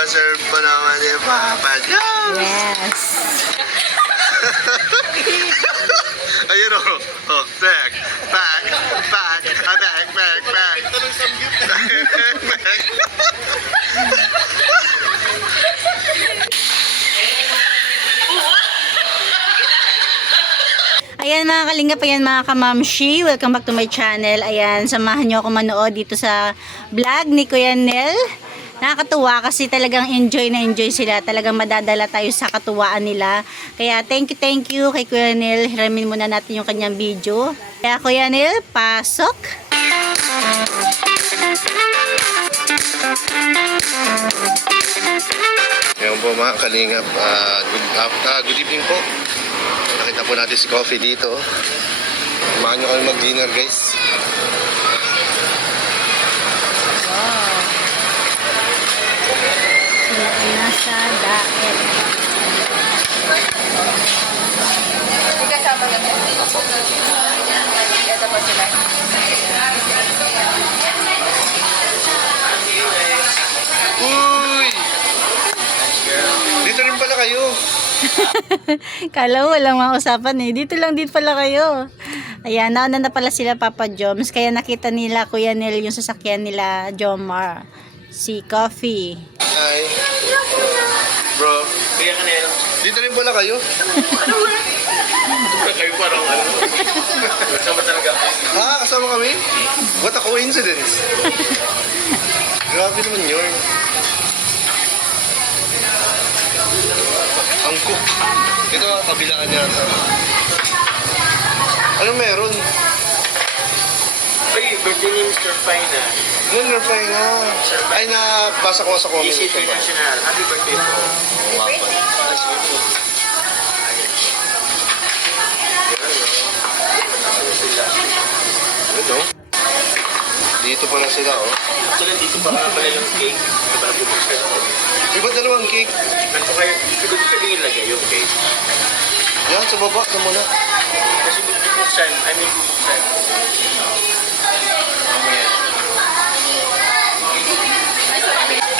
Ipa-serve pa naman ni Papa Jones. Yes. Ayun o. Oh, back. Back. Back. Back. Back. Back. Ayan mga kalingap, ayan mga kamamshi, welcome back to my channel. Ayan, samahan nyo ako manood dito sa vlog ni Kuya Nel. Nakakatuwa kasi talagang enjoy na enjoy sila. Talagang madadala tayo sa katuwaan nila. Kaya thank you kay Kuya Nel. Hiramin muna natin yung kanyang video. Kaya Kuya Nel, pasok! Ngayon po mga kalingap, good evening po. Nakita po natin si Coffee dito. Samahan nyo kami mag-dinner guys. Wow! Sila ay nasa daet. Kasama na po. Kasama sila. Uy! Dito rin pala kayo. Kala mo walang mga usapan eh. Dito lang din pala kayo. Ayan, nauna na pala sila Papa Joms. Kaya nakita nila Kuya Nel yung sasakyan nila Jomar. Si Coffee. Hi. Bro. Kaya ka nila. Dito rin pala kayo. Kayo parang ano. Kasama talaga. Ah, kasama kami? What a coincidence. Grabe naman yun. Angkok. Ito kabilaan niya. Anong meron? Ay, birthday ni Mr. Fina. Ano na na? Ay, nabasa ko sa comment. DC International. Happy birthday po. Nice to meet you. Ito. Dito pala sila, oh. Actually, dito pa nga pala yung cake. Diba bubuksan ako? Iba dalawang cake. Ganito kayo, siguro pwede ilagay yung cake. Yan, sa baba na muna. Kasi bubuksan, bubuksan.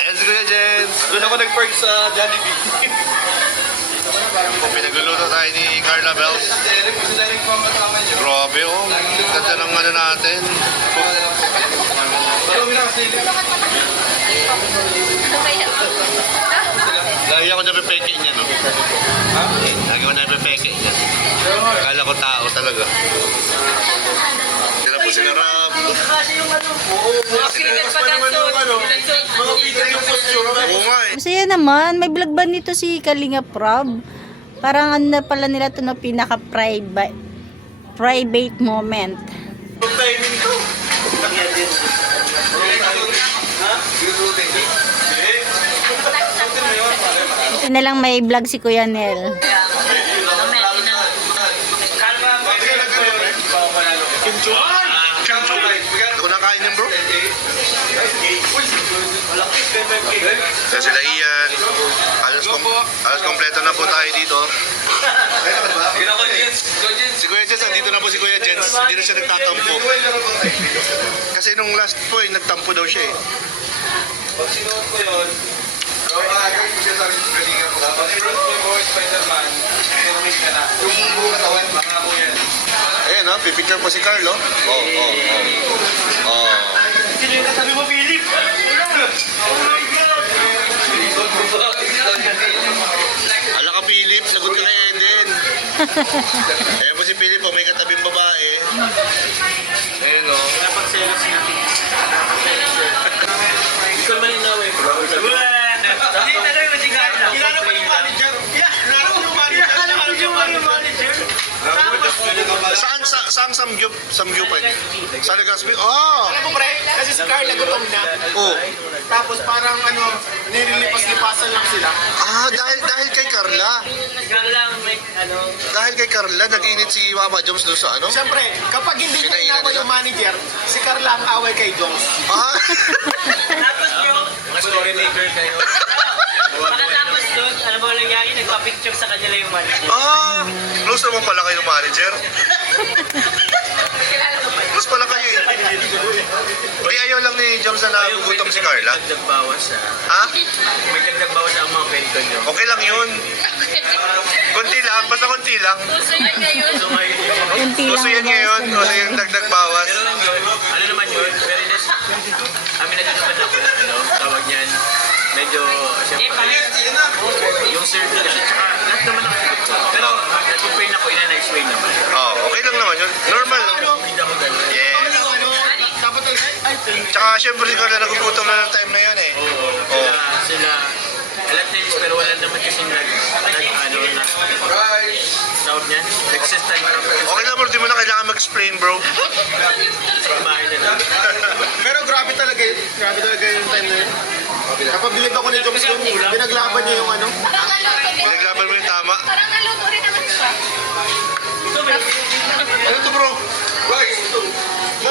Ayan si Kuya Jens. Doon ako nag-park sa Jollibee. Pinagluluto tayo ni Carla Bells. Grabe, oh. Ganda ng ano natin. Lagi ako na pepeke niya, no? Ha? Lagi ako na pepeke niya. Akala ko tao talaga. Sila po sila Rob. Oo nga eh. Masaya naman. May vlog ba nito si Kalinga Prob? Parang ano na pala nila ito na private moment. Timing to. Ito na lang may vlog si Kuya Nel. Ito na kain yan, bro. Kaya sila Ian. Alas kompleto na po tayo dito. Si Kuya Jens, andito na po si Kuya Jens. Hindi na siya nagtatampo. Kasi nung last po eh, nagtampo daw siya eh. Pag sinuot ko yun, Spider-Man, yung buong katawan, mga ko yan. Ayan ha, pipicture po si Carlo. Sino yung katabi mo, Philip? Ala ka Philip, sagot ka kay Eden. Ayan po si Philip, may katabing babae. Ayan o. Napagselos natin. Ikaw man yung naway. Hindi talaga masigahan lang. Kilala mo yung manager? Yeah, kilala mo yung manager. Kilala mo yung manager? Saan Samgyupan? Sa Legazpi? Oh! Alam mo pre, kasi si Carla gutom na. Oh. Tapos parang nililipas-lipasan lang sila. Ah, dahil kay Carla. Nagkala lang may ano. Dahil kay Carla, nag-init si Mama Joms doon sa ano? Siyempre, kapag hindi mo Kinainan inaway nila? yung manager, si Carla ang away kay Jones. Ah! Tapos bro, mga story maker kayo. Pagkatapos doon, alam mo lang nangyari, nagpa-picture sa kanya lang yung manager. Close naman pala kayo manager. Close pala kayo eh. Hindi, ayaw lang ni Joms na nagugutom si Carla. May dagdag bawas ha. Ha? May dagdag bawas ang mga bento nyo. Okay lang yun. Konti lang, basta konti lang. So ngayon Kunti lang. Gusto yan ngayon, kasi yung dagdag bawas. pero lang yun, ano naman yun, very less. Amin na naman ako, tawag niyan. Medyo, siyempre, yung serve nila, tsaka lahat naman ang sagot ko. Pero, nag-complain ako in a nice way naman. Oh, okay lang naman yun. Normal lang. Hindi ako ganun. Yes. Dapat talaga, ay, Tsaka syempre si Carla nagugutom na ng time na yun eh. Oo, sila, alam times, pero wala naman kasi tawag niyan, nag-stand up. Okay lang bro, di mo na kailangan mag-explain bro. Kumain na lang. pero grabe talaga yun. Grabe talaga yung time na yun. Napabilib ako ni Joms yun. Pinaglaban niya yung ano. Pinaglaban mo yung tama. Parang naluto rin naman siya. Ano to bro?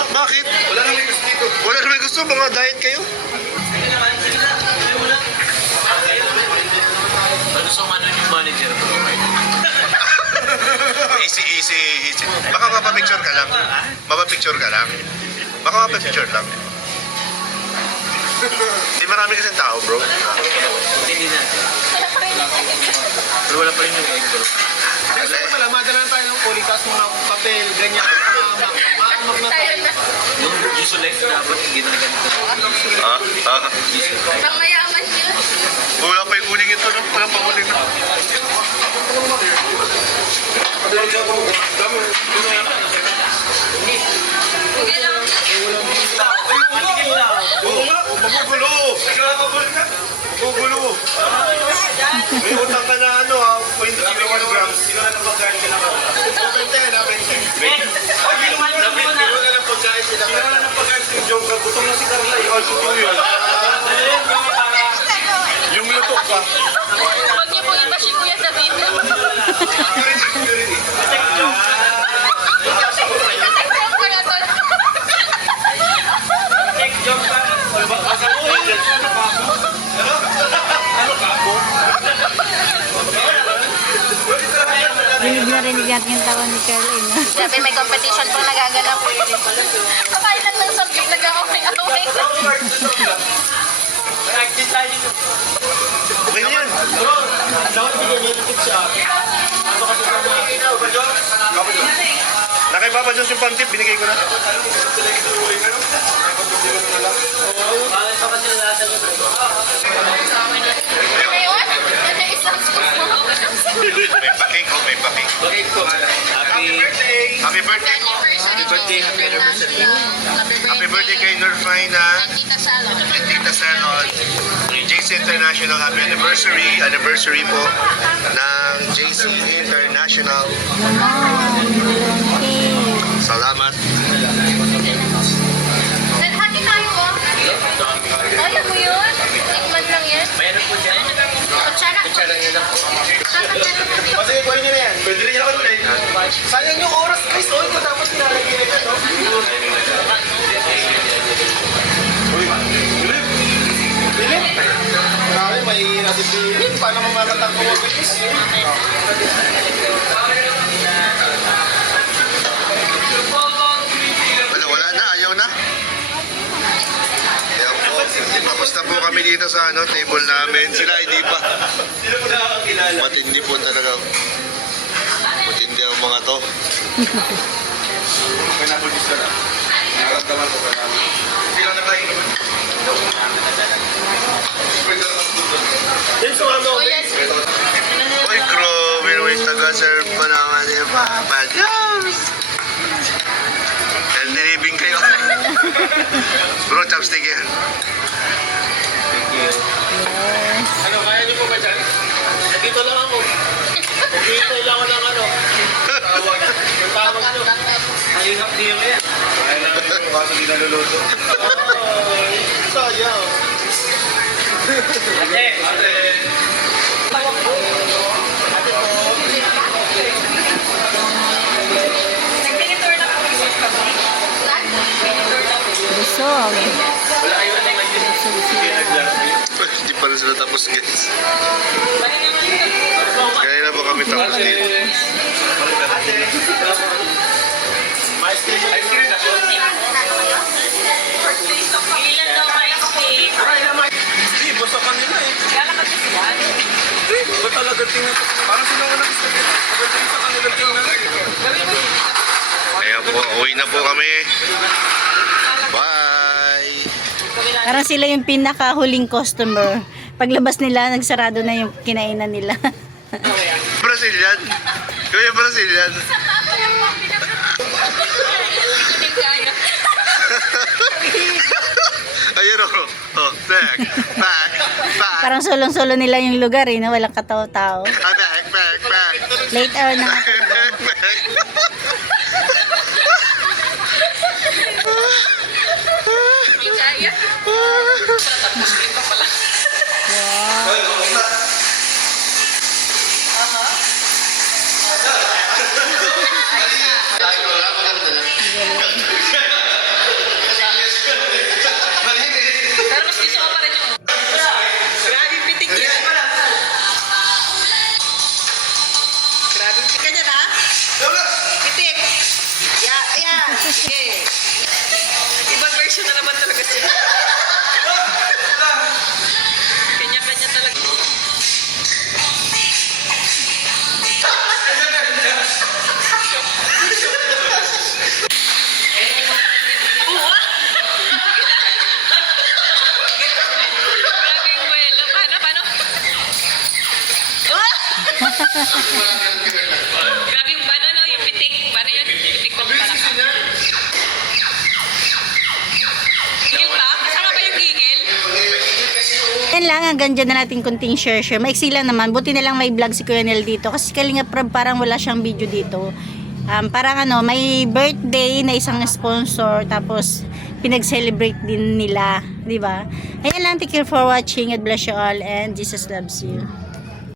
Bakit? Wala na may gusto dito. Wala na may gusto, mga diet kayo? Ano sa ano yung manager ko? Easy. Baka mapapicture ka lang. Mapapicture ka lang. Baka mapapicture lang. Di marami kasing tao bro. Hindi na. Pero wala pa rin yung egg bro. Kasi pala, madala na tayo ng kulitas, mga papel, ganyan. Maamak na tayo. Yung usual life dapat hindi na ganito. Ha? Pang mayaman yun. Wala pa yung uling ito no? Walang panguling na. Hindi lang. Magugulo! May utang ka na ano ha? 0.01 grams. Sino na ng pagkain sila ka? Nabente. Sino na ng pagkain si John ka? Gutom na si Carla. Oh, suto yun. Yung luto pa. Huwag niyo po iba si Kuya sa video. Rinig na rinig natin yung tawa ni Carla. Eh, no? Sabi may competition pang nagaganap. Kakain lang ng subject nag-away-away. Okay na yan. Na kay Papa Jones yung pantip, binigay ko na. Ngayon, isang May pakik, may pakik. Bakit ko? Happy Happy birthday po. anniversary. Happy birthday kay Norfina Tita Salon. and Tita Salon. JC International, happy anniversary po ng JC International. Salamat. Naghati tayo mo. Kaya mo yun? Tikman lang yan. may ano po dyan? Kutsara. Kutsara nyo lang. Kasi kuhain niyo na yan. Pwede rin ako tayo. Sayang yung oras, guys. Oh, ito dapat nilalagay na yan, no? Philip? Grabe, may natin si Philip. Paano mamakatak ko mabilis? Wala na, ayaw na. Ayan po. Tapos na po kami dito sa table namin. Sila hindi pa. Matindi po talaga. Matindi ang mga to. Pinapulbis ka na. Nakaramdaman ko ka namin. Bilang na tayo naman. Oh, yes. Uy, grabe naman yung taga-serve pa naman ni Papa Jones. And nilibing kayo. Bro, chopstick yan. Ano, kaya niyo po ba dyan? Nandito lang ako. Nandito lang ako ng ano. Tawag. Yung tawag nyo. Halingap niyo yan. Kaya namin yung kaso di naluluto. Sayang. Busog. Hindi pa rin sila tapos, guys. Kaya na ba kami tapos dito? Ice cream na po. Ilan daw may ice Hindi, basta kanila eh. Lalakad na sila. Ba talaga tingnan? Parang sila wala gusto nila. Pagdating sa kanila tingnan. Kaya po, uwi na po kami. Bye! Parang sila yung pinakahuling customer. Paglabas nila, nagsarado na yung kinainan nila. Brazilian. Kuya Brazilian. Ayun o. Oh, back. Parang solong-solo nila yung lugar eh, na walang katao-tao. Back. Late hour na nga. Kaya. Pero mas gusto ko pa rin yung... Grabe yung pitik yan. Grabe yung pitik yan, ha? Pitik. Yeah. Sige. Ibang version na naman talaga siya. Kanya-kanya talaga. Grabe yung buwelo. Paano? Grabe yung paano, no? Yung pitik. Paano yun? Pitik na pala. Gigil ba? Kasama ba yung gigil? Yan lang, hanggang dyan na natin kunting share. Maiksi lang naman, buti na lang may vlog si Kuya Nel dito. Kasi Kalinga Prab parang wala siyang video dito. Parang may birthday na isang sponsor, tapos pinag-celebrate din nila, di ba? Ayan lang, thank you for watching. God bless you all and Jesus loves you.